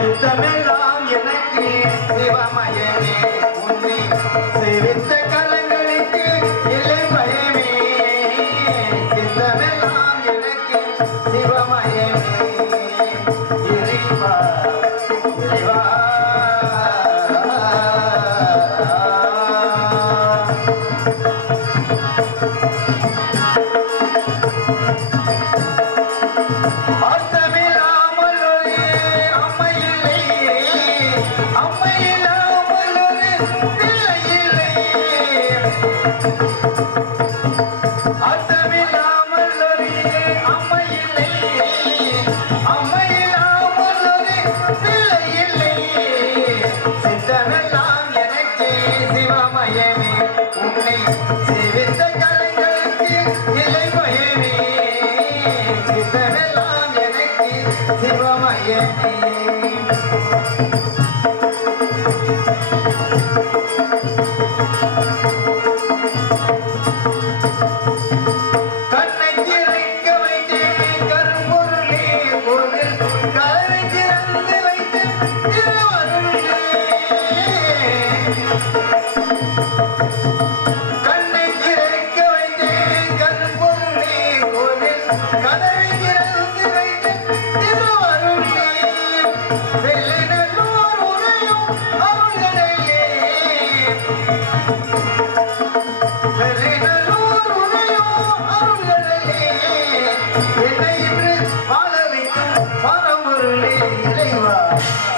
சித்தமெல்லாம் எனக்கு சிவமயமே உன்னை சேவித்த கலங்களுக்கு இலை பயமே சித்தமெல்லாம் எனக்கு சிவமயமே இறைவா இறைவா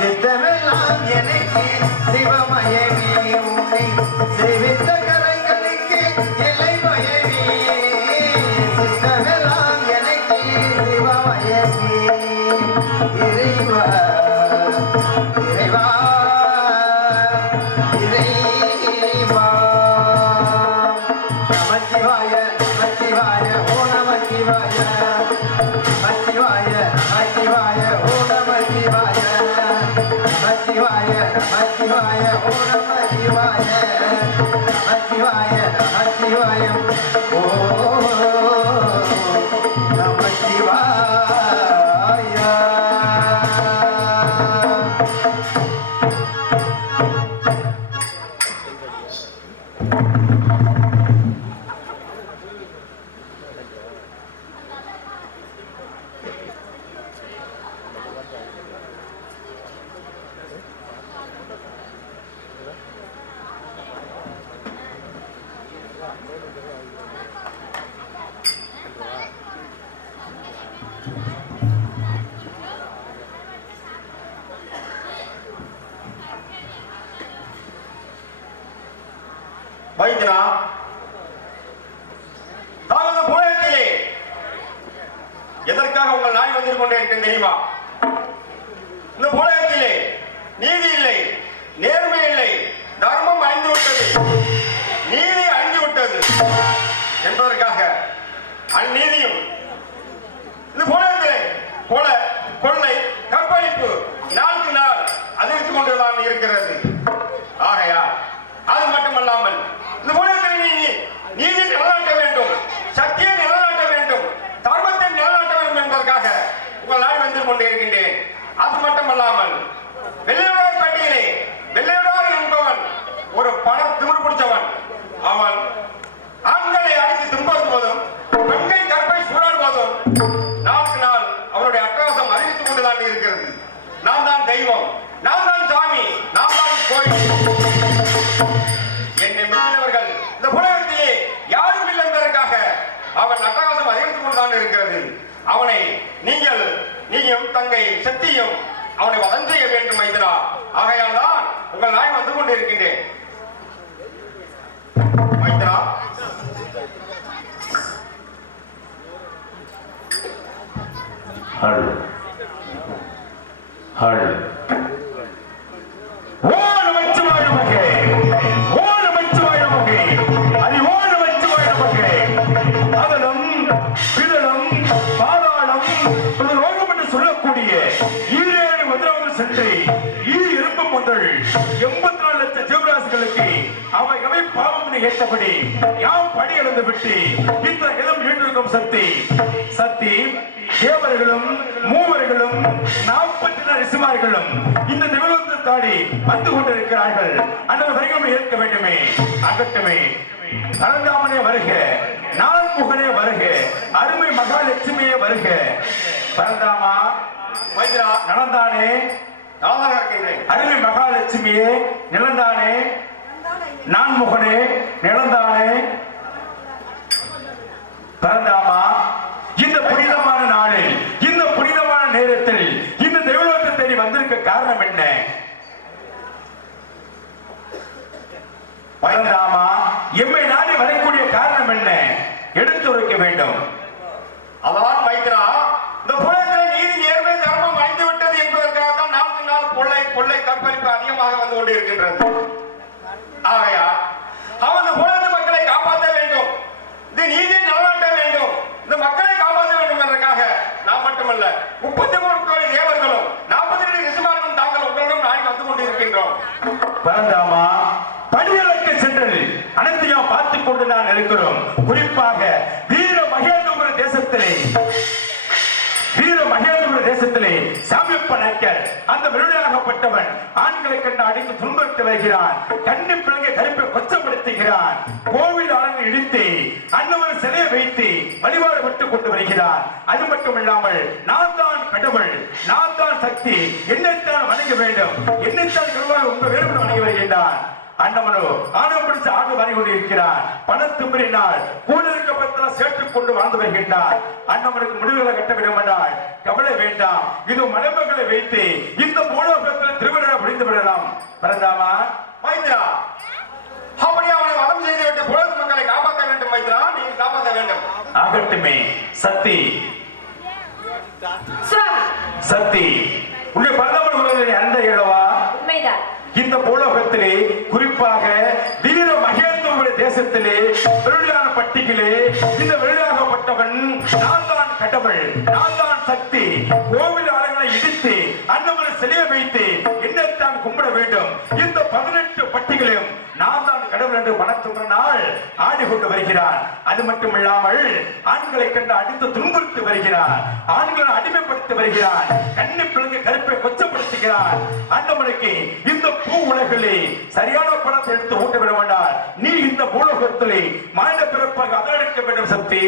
சித்தமெல்லாம் எனக்கு சிவமயமே உன்னை சேவித்த கலைகளுக்கு இலை பயமே சித்தமெல்லாம் எனக்கு சிவமயமே இறைவா இறைவா இறைவா நமச்சிவாய நமச்சிவாய ஓ நமச்சிவாய நமச்சிவாய நமச்சிவாய ஓ நமச்சிவாய நமச்சிவாய நமச்சிவாய ஓ நமச்சிவாய நமச்சிவாய நமச்சிவாய ஓ நமச்சிவாய வைத்தியனா தாமத போராட்டத்திலே எதற்காக உங்கள் நாய் வந்து கொண்டே இருக்கிறேன் தெரியுமா? இந்த போராட்டத்திலே நீதி இல்லை, நேர்மை இல்லை, தர்மம் அழிந்து விட்டது, நீதி அழிந்து விட்டது என்பதற்காக அந்நீதியும் இந்த போராட்டத்திலே கொலை, கொள்ளை, கற்பழிப்பு நாளுக்கு நாள் அதிகரித்துக் கொண்டுதான் இருக்கிறது. ஆகையால் அது மட்டுமல்லாமல் இந்த உலகத்தில் நீதி நிலநாட்ட வேண்டும், சக்தியை நிலநாட்ட வேண்டும், தர்மத்தை நிலநாட்ட வேண்டும் என்பதற்காக உங்கள் நாள் வந்து கொண்டிருக்கின்றேன். அது மட்டுமல்லாமல் வெள்ளையோடார் பண்டிகையிலே வெள்ளையோடார் என்பவன் ஒரு பண திமிர் பிடிச்சவன். அவன் ஆண்களை அடித்து துன்பது போதும் பெண்களை கற்பை சூழல் போதும் நாளுக்கு நாள் அவருடைய அட்டகாசம் அதிகரித்துக் கொண்டுதான் இருக்கிறது. நான் தான் தெய்வம், நான் தான் சாமி, நான் தான் கோயில். என்னை மீறினவர்கள் இந்த உலகத்திலே யாரும் இல்லை என்பதற்காக அவன் அட்டகாசம் அதிகரித்துக் கொண்டுதான் இருக்கிறது. அவனை நீயும் தங்கை சக்தியும் அவனை வதம் செய்ய வேண்டும் மைத்ரா. ஆகையால் தான் உங்கள் நாய் வந்து கொண்டிருக்கின்றேன். மைத்ரா, ஏற்றபடி யாம் படி எழுந்து விட்டு இந்த இடம் மீண்டும் கொடுக்கும் சக்தி. சக்தி தேவர்களும் மூவர்களும் 44 ரிஷிமார்களும் இந்த திவலத்தை தாடி வந்து கொண்டிருக்கிறார்கள். அந்த வரிகளை ஏற்க வேண்டுமே. அகட்டுமே. பரந்தாமனே வருக, நான்முகனே வருக, அருமை மகாலட்சுமியே வருக. பரந்தாமா வைத்திரா, நடந்தானே, நலமாக இருக்கின்றேன். அருமை மகாலட்சுமியே நிலந்தானே, நான்முகனே நிலந்தானே. பரந்தாமா, இந்த புனிதமான நாளில், இந்த புனிதமான நேரத்தில் இந்த தெய்வலோகத்தை தேடி வந்திருக்க காரணம் என்ன? பரந்தாமா, எம்மை நாடி வரக்கூடிய காரணம் என்ன? எடுத்துரைக்க வேண்டும். அதான் வைத்திரா, இந்த புலத்தில் நீதி நேர்மை தர்மம் அழிந்து விட்டது என்பதற்காக தான் நாளுக்கு நாள் கொள்ளை கற்பழிப்பு அதிகமாக வந்து கொண்டிருக்கின்றது. ஆகையால் அவன் இந்த புலத்து மக்களை காப்பாற்ற வேண்டும், இந்த நீதியை நிலநாட்ட வேண்டும், இந்த மக்களை காப்பாற்ற வேண்டும் என்பதற்காக நாம் மட்டுமல்ல 33 கோடி தேவர்களும் 42 ரிஷிமார்களும் தாங்கள் உங்களிடம் நாடி வந்து கொண்டிருக்கின்றோம். பரந்தாமா, படிகளுக்கு சென்று அனைத்தையும் பார்த்துக் கொண்டு நான் இருக்கிறோம். குறிப்பாக வீர மகேந்திரபுர தேசத்திலே சாமியப்ப நாயக்கர் அந்த விருடாகப்பட்டவன் ஆண்களை கண்டு அடித்து துன்புறுத்தி வருகிறான். கண்ணி பிள்ளைங்க கருப்பை கொச்சப்படுத்துகிறான். கோவில் ஆளுநர் இடித்து அன்னவர் சிலையை வைத்து வழிபாடு விட்டுக் கொண்டு வருகிறான். அது மட்டும் இல்லாமல் நான் தான் கடவுள், நான் தான் சக்தி, என்னைத்தான் வணங்க வேண்டும், என்னைத்தான் கடவுள் உங்க வேறு வணங்கி வருகின்றான். அண்ணவனோ ஆணவம் பிடிச்சு ஆண்டு வரை கொண்டிருக்கிறார். பணத்துமிறினால் கூட இருக்கப்பட்ட சேர்த்துக் கொண்டு வாழ்ந்து வருகின்றார். அண்ணவனுக்கு முடிவுகளை கட்ட விடமாட்டால் கவலை வேண்டாம். இது மலைமகளை வைத்து இந்த பூலோகத்தில் திருவிழா முடிந்து விடலாம். பரந்தாமா, வைத்திரா, அப்படியே அவனை வதம் செய்துவிட்டு புலத்து மக்களை காப்பாற்ற வேண்டும். வைத்திரா, நீங்கள் காப்பாற்ற வேண்டும். ஆகட்டுமே. சக்தி, சக்தி, உன்னுடைய பரந்தாமன் அந்த இளவா உண்மைதான். இந்த பூலோகத்திலே குறிப்பாக வீர மகேந்திரபுர தேசத்திலே விருடான பட்டிகளே இந்த விருடாகப்பட்டவன் நான் தான் கடவுள், நான் தான் சக்தி. கோவில் ஆலயங்களை இடித்து அன்னவரை சிலையை வைத்து என்னைத்தான் கும்பிட வேண்டும். இந்த 18 பட்டிகளையும் நான் தான் கடவுள் என்று மனத்துமனால் ஆடிக்கொண்டு வருகிறான். அது மட்டும் இல்லாமல் ஆண்களை கண்டு அடித்து துன்புறுத்தி வருகிறான். ஆண்களை அடிமைப்படுத்தி வருகிறான். கண்ணி பிள்ளைங்க கருப்பை கொச்சப்படுத்துகிறான். அன்னவனுக்கு இந்த பூ உலகிலே சரியான பணத்தை எடுத்து ஊட்ட விட வேண்டாம். நீ இந்த பூலோகத்திலே மாநில பிறப்பாக அதற்கு வேண்டும். சக்தி,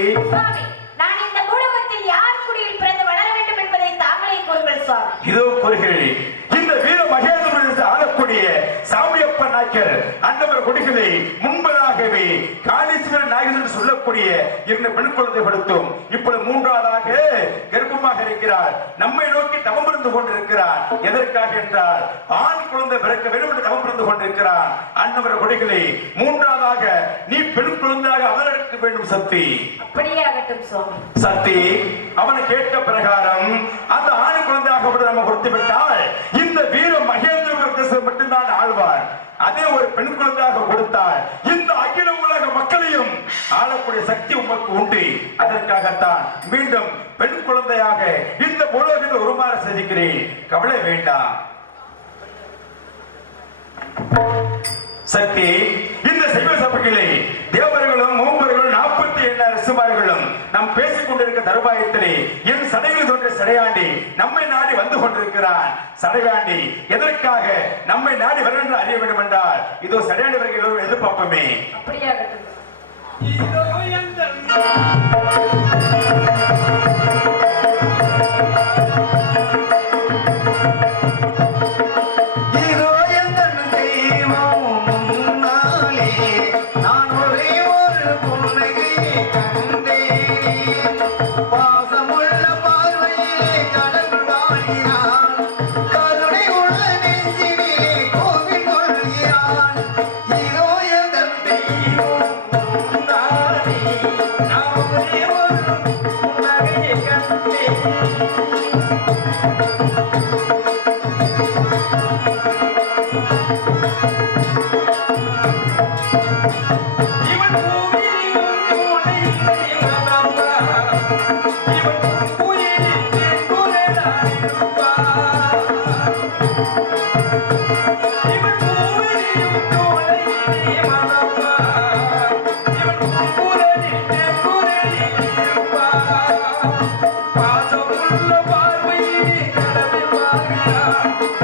நான் இந்த பூலோகத்தில் யார் குடியில் பிறந்து வளர வேண்டும் என்பதை தாங்களே கூறுங்கள் சுவாமி. இதோ கூறுகிறேன். இந்த வீர மகேந்திரபுரத்தை ஆளக்கூடிய சாமியப்ப நாயக்கர் அன்னவர் கொடிகளை முன்பதாகவே காளீஸ்வரன் நாயகர் என்று சொல்லக்கூடிய 2 பெண் குழந்தை கொடுத்தோம். இப்பொழுது 3ஆவதாக கர்ப்பமாக இருக்கிறார். நம்மை நோக்கி தவம் இருந்து கொண்டிருக்கிறார். எதற்காக என்றால் ஆண் குழந்தை பிறக்க வேண்டும் என்று தவம் இருந்து கொண்டிருக்கிறார். அன்னவர் கொடிகளை 3ஆவதாக நீ பெண் குழந்தையாக அவர்களுக்கு வேண்டும். சக்தி, அப்படியே ஆகட்டும் சுவாமி. சக்தி, அவனை கேட்ட பிரகாரம் அந்த ஆண் குழந்தையாக நம்ம கொடுத்து விட்டால் இந்த வீர மகேந்திரபுர தேசம் மட்டும்தான் ஆழ்வார். அதே ஒரு பெண் குழந்தையாக கொடுத்தால் இந்த அகில உலக மக்களையும் ஆளக்கூடிய சக்தி உமக்கு உண்டு. அதற்காகத்தான் மீண்டும் பெண் குழந்தையாக இந்த பூலோகத்தில் உருமாற செய்கிறேன். கவலை வேண்டாம். சக்தி, இந்த சைவ சபைகளை தேவர்களும் மூவர்களும் 47 ரிஷிமார்களும் நாம் பேசிக் கொண்டிருக்க தருவாயத்திலே என் சடையில் தோன்ற சடையாண்டி நம்மை நாடி வந்து கொண்டிருக்கிறான். சடையாண்டி எதற்காக நம்மை நாடி வர என்று அறிய வேண்டும் என்றால் இதோ சடையாண்டி வரைக்கும் எல்லோரும் எதிர்பார்ப்போமே. அப்படியே ஆகட்டும்.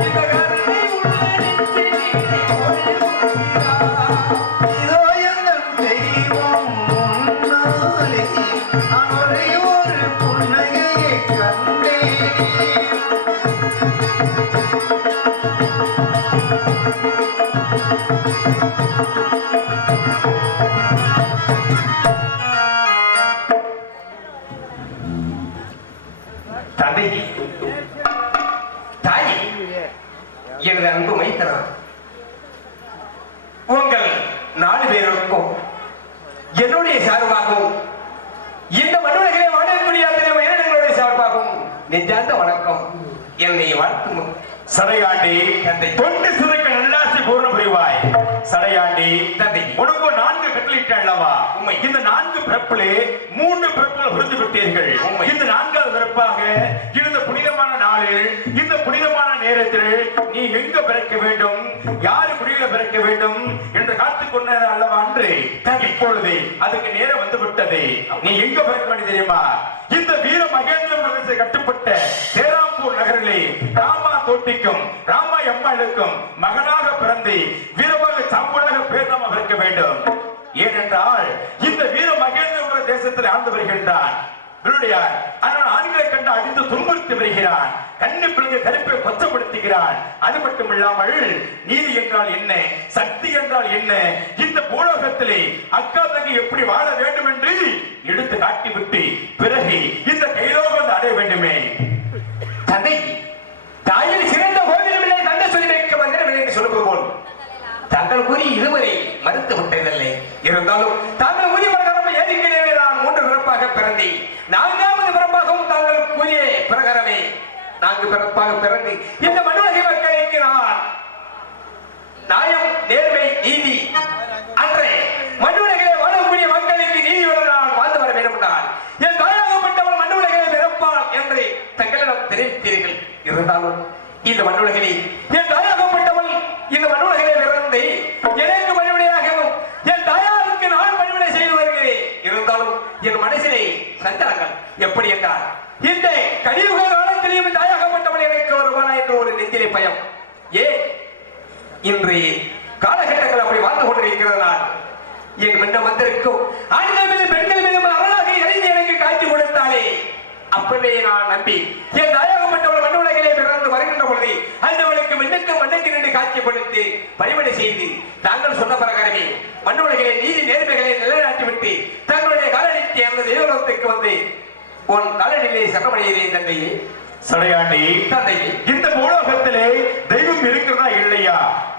இந்த கருணை உள்ள நெஞ்சிலே ஒளி ஊட்டுகிறாய். இதோ எந்தன் தெய்வம் முன்னாலே நான் ஒரே ஒரு புன்னகையை கண்டேனே. தந்தை, தாய், எனது அன்பு மைத்தனா, உங்கள் 4 பேருக்கும் என்னுடைய சார்பாகவும் இந்த மண்ணுலகிலே வாழக்கூடிய அத்தனை உயிரினங்களுடைய சார்பாகவும் நெஞ்சார்ந்த வணக்கம். என்னை வாழ்த்தும் சடையாண்டி தந்தை. தொண்டு சிறுக்க நல்லாசி பூர்ண புரிவாய். சடையாண்டி தந்தை. உனக்கு 4 கட்டளையிட்ட அல்லவா? உண்மை. இந்த 4 பிறப்பிலே 3 பிறப்புகள் விருந்து விட்டீர்கள். உண்மை. இந்த 4வது பிறப்பாக இந்த புனிதமான நாளில் இந்த புனிதமான நேரத்தில் நீ எங்க பிறக்க வேண்டும், யாரு குடியில பிறக்க வேண்டும் என்று காத்துக் கொண்டது அல்லவா அன்று? இப்பொழுது அதுக்கு நேரம் வந்து விட்டது. நீ எங்க பிறக்க வேண்டியது தெரியுமா? இந்த வீர மகேந்திர பிரதேச கட்டுப்பட்ட சேராம்பூர் நகரிலே ராமா தோட்டிக்கும் ராமா அம்மாளுக்கும் மகனாக பிறந்து வீரமாக சாம்பலாக பேர் நாம பிறக்க வேண்டும். ஏனென்றால் இந்த வீர மகேந்திர தேசத்தில் ஆழ்ந்து வருகின்றான். ஆனால் ஆண்களை கண்டு அடித்து துன்புறுத்தி வருகிறான். கண்ணு பிள்ளைங்க கருப்பை கொச்சப்படுத்துகிறான். அது மட்டும் இல்லாமல் நீதி என்றால் என்ன, சக்தி என்றால் என்ன, இந்த பூலோகத்திலே அக்கா தங்கி எப்படி வாழ வேண்டும் என்று எடுத்து காட்டிவிட்டு பிறகு இந்த கைலோகம் அடைய வேண்டுமே. தந்தை, தாயில் சிறந்த போதிலுமில்லை தந்தை சொல்லி வைக்க வந்தேன் என்று சொல்லுவது போல் தாங்கள் கூறி இதுவரை மறுத்து விட்டதில்லை. இருந்தாலும் தாங்கள் கூறிய பிரகாரம் ஏதிக்கிறேன். நான் 3 பிறப்பாக பிறந்தேன். 4வது பிறப்பாகவும் தாங்கள் கூறிய பிரகாரமே 4 பிறப்பாக பிறந்து இந்த மண்ணுலகை மக்களுக்கு நான் நியாயம், நேர்மை, நீதி அன்றே மண்ணுலகிலே வாழக்கூடிய மக்களுக்கு நீதியுடன் நான் வாழ்ந்து வர வேண்டும் என்றால் என் தாயாகப்பட்டவள் மண்ணுலகிலே பிறப்பாள் என்று தங்களிடம் தெரிவித்தீர்கள். இருந்தாலும் இந்த மண்ணுலகிலே என் தாயாகப்பட்டவள் இந்த மண்ணுலகிலே பிறந்து எனக்கு பணிவிடையாகவும் என் தாயாருக்கு நான் பணிவிடை செய்து வருகிறேன். இருந்தாலும் என் மனசிலே சஞ்சலங்கள். எப்படி என்றால் இந்த கலியுக காலத்திலேயும் தாயாகப்பட்டவள் எனக்கு வருவானா என்று ஒரு நெஞ்சிலே பயம். ஏன் இன்று காலகட்டங்கள் அப்படி வாழ்ந்து கொண்டிருக்கிறதுனால் என் முன்ன வந்திருக்கும் ஆண்கள் மீது பெண்கள் மீது அரணாக இறைந்து எனக்கு காட்சி கொடுத்தாலே அப்பவே நான் நம்பி என் தாயாகப்பட்டவள் மண்ணு உலகிலே பிறந்து வருகின்ற பொழுது அந்தவளுக்கு மண்ணுக்கு நின்று காட்சி கொடுத்து பணிவிடை செய்து தாங்கள் சொன்ன பிரகாரமே மண்ணு உலகிலே நீதி நேர்மைகளை நிலைநாட்டிவிட்டு தங்களுடைய காலடிக்கு அந்த தெய்வலோகத்துக்கு வந்து உன் காலடியிலே சரணமடைகிறேன் தந்தையே. சடையாண்டி, தந்தை, இந்த பூலோகத்திலே தெய்வம் இருக்கிறதா இல்லையா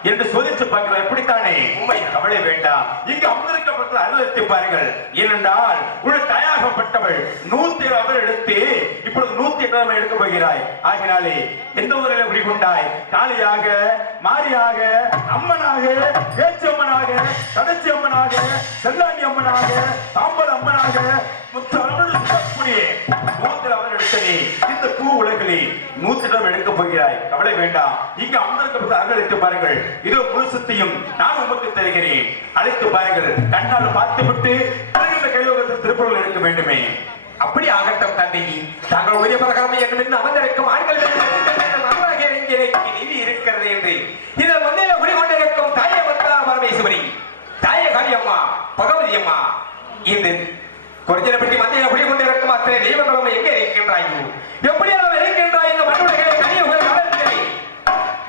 என்று சோதித்து பார்க்கிறோம். எப்படித்தானே? உண்மை. கவலை வேண்டாம். இங்கு அமர்ந்திருக்கப்பட்ட அருளத்தை பாருங்கள். ஏனென்றால் உங்கள் தாயாகப்பட்டவள் 107 அவர் எடுத்து இப்பொழுது 108 எடுக்க போகிறாய். ஆகினாலே எந்த ஊரில் குடிகொண்டாய்? காளியாக, மாரியாக, அம்மனாக, பேச்சம்மனாக, கடைச்சி அம்மனாக, செல்லாண்டி அம்மனாக, சாம்பல் அம்மனாக, முத்து அம்மன் சொல்லக்கூடிய 107 அவர் எடுத்தனே இந்த பூ உலகிலே 108 எடுக்க போகிறாய். கவலை வேண்டாம். இங்கு அமர்ந்திருக்கப்பட்ட அருளத்தை பாருங்கள். இதோ முழு சக்தியும் நான் உமக்கு தருகிறேன். அழைத்து பாருங்கள். கண்ணால் பார்த்துவிட்டு இந்த கைலோகத்தில் திருப்பூரில் எடுக்க வேண்டுமே. அப்படி ஆகட்டும் தந்தை. தாங்கள் உரிய பிரகாரம் என்று அமர்ந்திருக்கும் ஆண்கள் நீதி இருக்கிறது என்று இதில் மந்தையில குடிகொண்டிருக்கும் தாயை வந்தா பரமேஸ்வரி, தாய காளியம்மா, பகவதி அம்மா, இந்த குறிஞ்சிலப்பட்டி மந்தையில குடிகொண்டிருக்கும் அத்தனை தெய்வங்களும் எங்கே இருக்கின்றாயோ, எப்படியெல்லாம் இருக்கின்றாய் இந்த மண்ணுலகிலே கலியுக காலத்திலே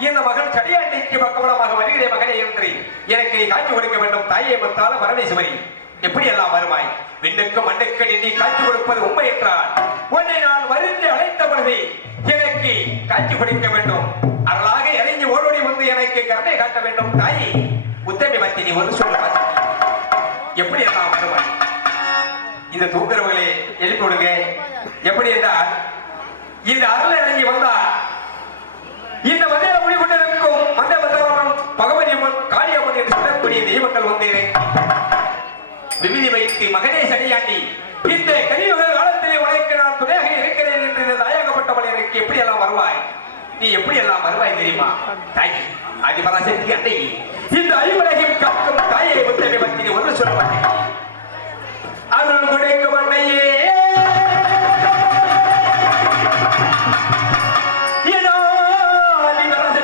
இந்த மகன் சடியாண்டிக்கு பக்கவளமாக வருகிற மகனே என்று எனக்கு நீ காட்சி கொடுக்க வேண்டும். தாயை மத்தால பரமேஸ்வரி, எப்படி எல்லாம் வருவாய்? விண்ணுக்கு மண்ணுக்கு நீ காட்சி கொடுப்பது உண்மை என்றால் உன்னை நான் வருந்தி அழைத்த பொழுது எனக்கு காட்சி கொடுக்க வேண்டும். அருளாக இறங்கி ஓடோடி வந்து எனக்கு கருணை காட்ட வேண்டும். தாயை உத்தமி பத்தி நீ ஒரு சொல்ல எப்படி எல்லாம் வருவாய்? இந்த தூங்குறவர்களை எழுப்பி விடுங்க. எப்படி என்றால் இந்த அருள் இறங்கி வந்தால் இந்த மந்திர முடிவுண்டிருக்கும் மந்த மந்திரவன், பகவதி அம்மன், காளியம்மன் என்று சொல்லக்கூடிய தெய்வங்கள் வந்து விவிதி வைத்து மகனே சடியாண்டி இந்த கலியுக காலத்திலே உனக்கு நான் துணையாக இருக்கிறேன் என்று இந்த தாயாகப்பட்டவள் எனக்கு எப்படி எல்லாம் வருவாய்? நீ எப்படி எல்லாம் வருவாய் தெரியுமா? தாய் ஆதிபராசக்தி அன்னை இந்த ஐவரையும் காக்கும் தாயை உத்தமி பத்தி ஒன்று சொல்ல மாட்டேன். அருள் கொடுக்கும் அன்னையே ஏனோ ஆதிபராசக்தி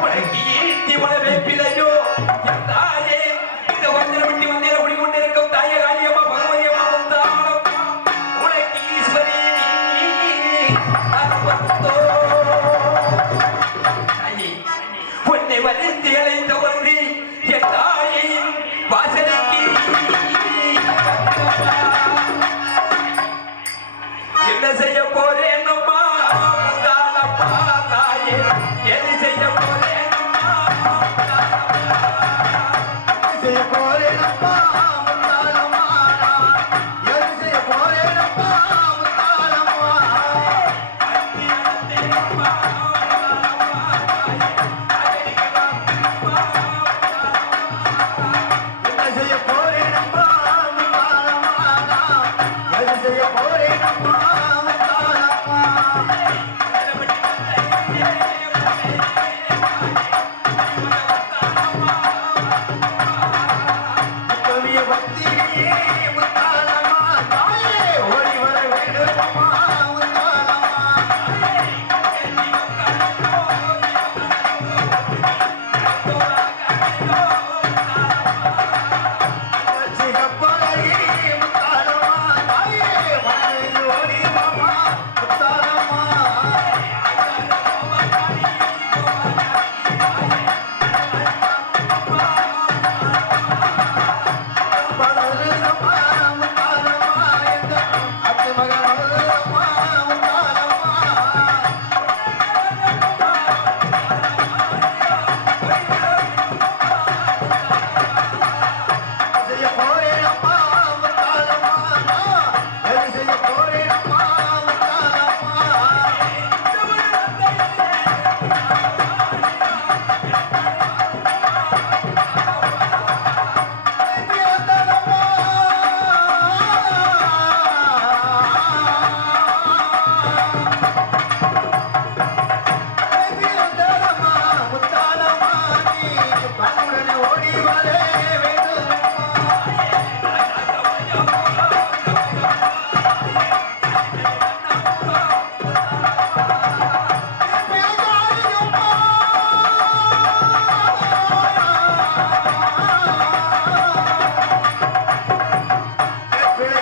உனக்கு ஈட்டி உணவே பிழையோ என் தாயே இந்த வஞ்சனை விட்டு வந்தேன் குடிக்கொண்டிருக்கும் தாயே காளியம்மா பகவதியம்மா முத்தாளம்மா உனக்கு ஈஸ்வரி அருவத்தோ தாயே உன்னை வருந்தி அழைத்த ஒன்றி என் தாயின் வாசலுக்கு என்ன செய்ய போறேன் அம்மா முத்தாளம்மா தாயே எது செய்ய போறேன் செய்ய போறேனப்பா முத்தாளம்மா எது செய்ய போறேனப்பா முத்தாளம்மா என்ன செய்ய போறேனப்பா முத்தாளம்மா எது செய்ய போறேனப்பா முத்தாளம்மா கவிய பக்தியே முத்தாளம்மா தாயே ஓடி வர வேண்டுமம்மா முத்தாளம்மா சிகப்பழகி முத்தாளம்மா தாயே மனதில் ஓடி வாம்மா முத்தாளம்மா பலருதம்மா முத்தாளம்மா எந்த அத்து மகன் வருதம்மா முத்தாளம்மா செய்ய போறேனப்பா முத்தாளம்மா எது செய்ய போறேனப்பா முத்தாளம்மா ஓடி வரே வேண்டும்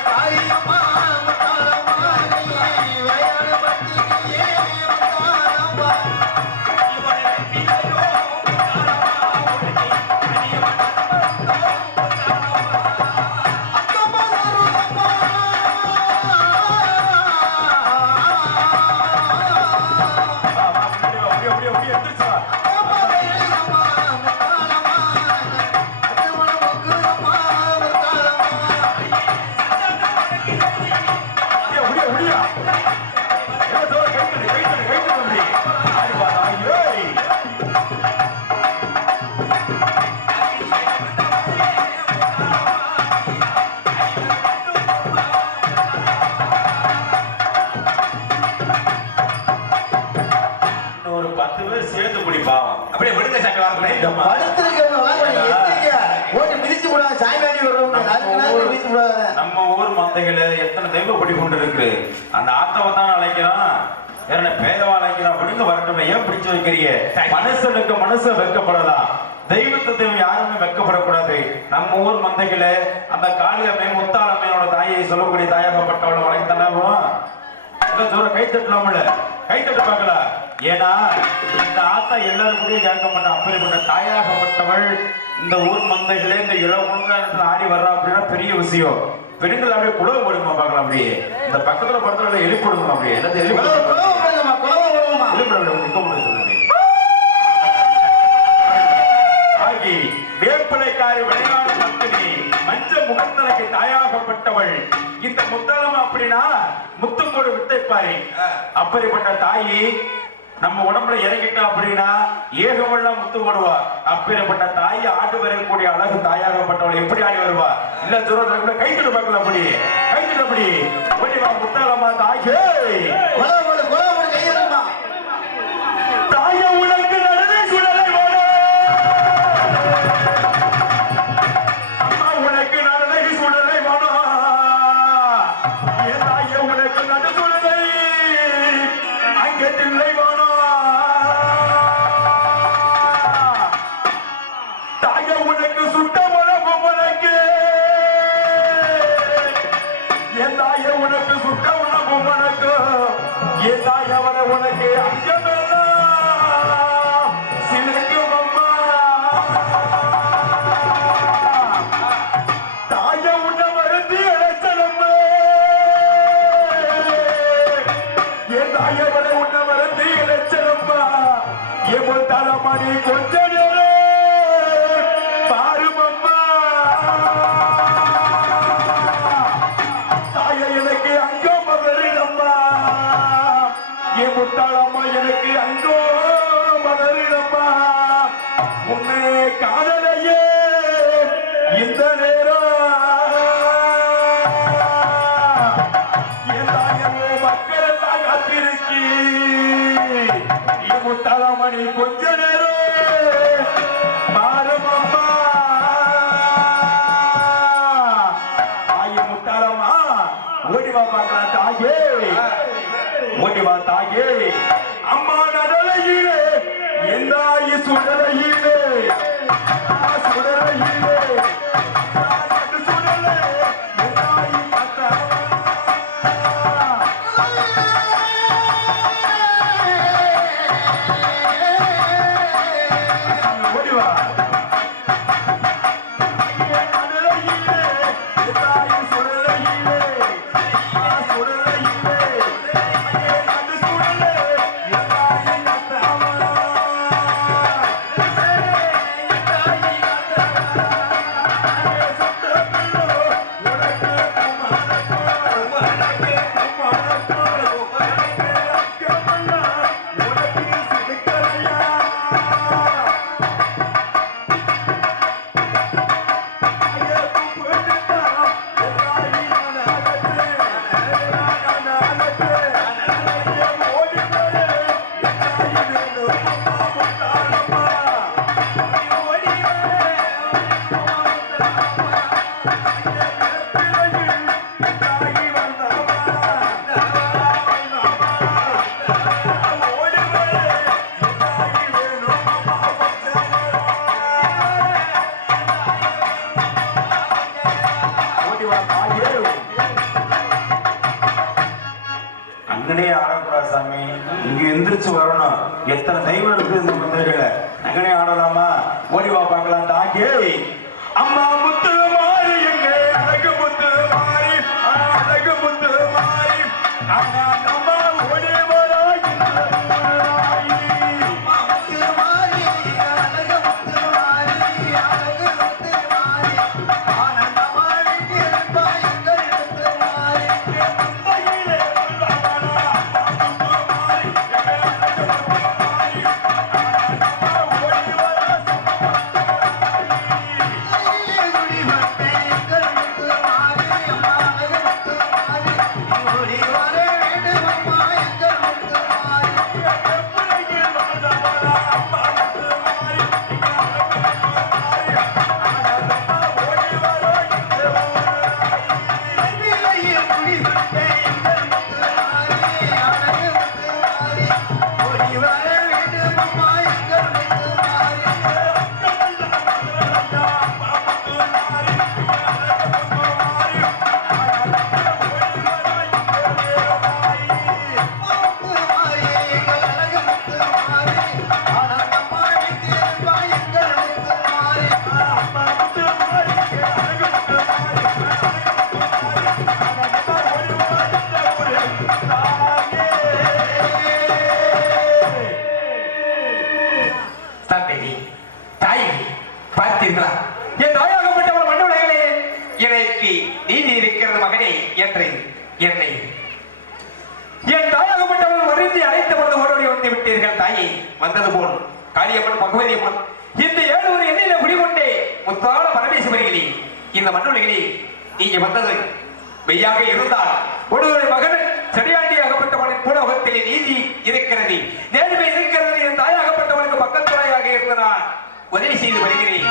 காரியம்மா முத்தாளம்மா நீ விளையாட பத்திரிகையே முத்தாளம்மா ஒரு 10 பேர் சேர்ந்து குடிப்பாவும் அப்படியே விடுங்க சக்கரம் ஓட்டு மிதிச்சு போடுவாங்க சாய்வாடி வருவாங்க மிதிச்சு போடுவாங்க நம்ம ஊர் மந்தைகள எத்தனை தெய்வ குடி கொண்டு இருக்கு அந்த ஆத்தவை தான் அழைக்கிறான் வேற என்ன பேதவா அழைக்கிறான் விடுங்க வரட்டும் ஏன் பிடிச்சு வைக்கிறீங்க மனுஷனுக்கு மனுஷ வெட்கப்படலாம் தெய்வத்தை யாருமே வெட்கப்படக்கூடாது நம்ம ஊர் மந்தைகள அந்த காளியம்மை முத்தாளம்மையோட தாயை சொல்லக்கூடிய தாயாகப்பட்டவளை வளைத்தனவும் கை தட்டலாம்ல கை தட்டு பார்க்கலாம் ஏன்னா இந்த ஆத்தா எல்லாரும் கூட கேட்க மாட்டான் அப்படிப்பட்ட தாயாகப்பட்டவள் இந்த ஊர் மந்தைகளே இந்த இளவுல ஆடி வர்றா அப்படின்னா பெரிய விஷயம் பெண்கள் அப்படியே குழவு போடுமா பார்க்கலாம் அப்படியே இந்த பக்கத்துல படத்துல எழுப்பிடுமா அப்படியே ஆகி வேப்பிலைக்காரி விளையாட பத்தினி மஞ்ச முகத்தலைக்கு தாயாகப்பட்டவள் இந்த முத்தளம் அப்படின்னா முத்துக்கோடு வித்தைப்பாரி அப்படிப்பட்ட தாயி நம்ம உடம்புல இறங்கிட்டா அப்படின்னா ஏகமெல்லாம் முத்து போடுவா அப்பேற்பட்ட தாய் ஆடு வரக்கூடிய அழகு தாயாகப்பட்டவள் எப்படி ஆடி வருவா இல்ல தூரத்துல கூட கைத்தட்டு பார்க்கல அப்படி கைத்தட்டு அப்படி ஓடிவா முத்தாளம்மா தாயே தாய உனக்கு நடனை சுடலை வாழ அம்மா உனக்கு நடனை சுடலை வாழ என் தாய உனக்கு நடு சுடலை அங்கே தில்லை வாழ ஏமுத்தாலமணி கொஞ்ச நேரம் பாருமம்மா தாய எனக்கு அங்கோ மதறிடம்மா ஏமுத்தாலம்மா எனக்கு அங்கோ மதறிடம்மா உன்னை காதலையே இந்த நேரம் என் தாயமோ மக்கள் எல்லாம் காத்திருக்கி முத்தாலமணி கொஞ்ச நேரம் மாறுமம்மா தாயே முத்தாலம்மா ஓடிவா பார்க்கலாம் தாயே ஓடிவா தாயே அம்மா நடலையிலே எந்தாயி சுடலையிலே சுடலையிலே சுடலே எந்தாயி பார்த்தா அங்கனே ஆடக்கூடாது சாமி, இங்க எந்திரிச்சு வரணும். எத்தனை தெய்வம் இருக்கு இந்த மந்திரிகளை, அங்கனே ஆடலாமா? ஓடிவா பார்க்கலாம் தாக்கி. அம்மா முத்து மாறி எங்க அழகு முத்து மாறி, அழகு முத்து மாறி, அம்மா அம்மா ஓடி வரா பார்த்தீர்களா? என் தாயாகப்பட்டவர் மண்ணுலகிலே எனக்கு நீதி இருக்கிறது மகனே என்று என்னை என் தாயாகப்பட்டவர் வருந்தி அழைத்து கொண்டு ஓடோடி வந்து விட்டீர்கள். தாயே வந்தது போல் காளியம்மன் பகவதி அம்மன் இந்த 7 எண்ணில குடிகொண்டே முத்தான பரமேஸ்வரிகளே, இந்த மண்ணுலகிலே நீங்க வந்தது மெய்யாக இருந்தால் ஒருவரை மகன் சரியாண்டியாகப்பட்டவனின் பூலோகத்திலே நீதி இருக்கிறது, நேர்மை இருக்கிறது. என் தாயாகப்பட்டவனுக்கு பக்கத்துறையாக இருந்தனால் உதவி செய்து வருகிறேன்.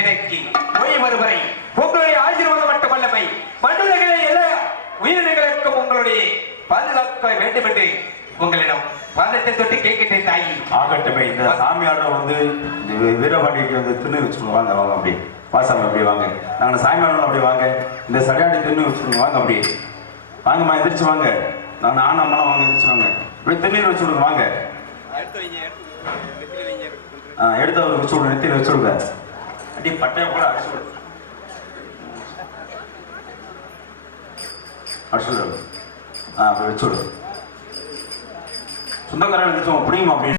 எனக்கு நோய் வருவரை உங்களுடைய ஆசீர்வாதம் மட்டுமல்லமை மண்ணுலகிலே எல்லா உயிரினங்களுக்கும் உங்களுடைய பாதுகாக்க வேண்டும் என்று உங்களிடம் பாதத்தை தொட்டு கேட்கின்றேன் தாயி. ஆகட்டுமே. இந்த சாமியாரோட வந்து வீரபாண்டிக்கு வந்து தின்னு வச்சுக்கோங்க. வாங்க வாங்க அப்படி வாசாமி அப்படி வாங்க. நாங்கள் சாமியாரோட அப்படி வாங்க. இந்த சரியாண்டி தின்னு வச்சுக்கோங்க. வாங்க அப்படி வாங்கம்மா, எந்திரிச்சு வாங்க. நாங்கள் ஆனம்மாலாம் வாங்க, எந்திரிச்சு வாங்க. இப்படி திண்ணீர் வச்சு விடுங்க. வாங்க எடுத்து அவர் வச்சு விடுங்க, நெத்தியில் வச்சு விடுங்க. அப்படி பட்டையை கூட அடிச்சு விடு, அடிச்சு விடு. அப்படி வச்சு விடு. சொந்தக்காரன் எழுந்திரிச்சோம் பிடிக்குமா அப்படி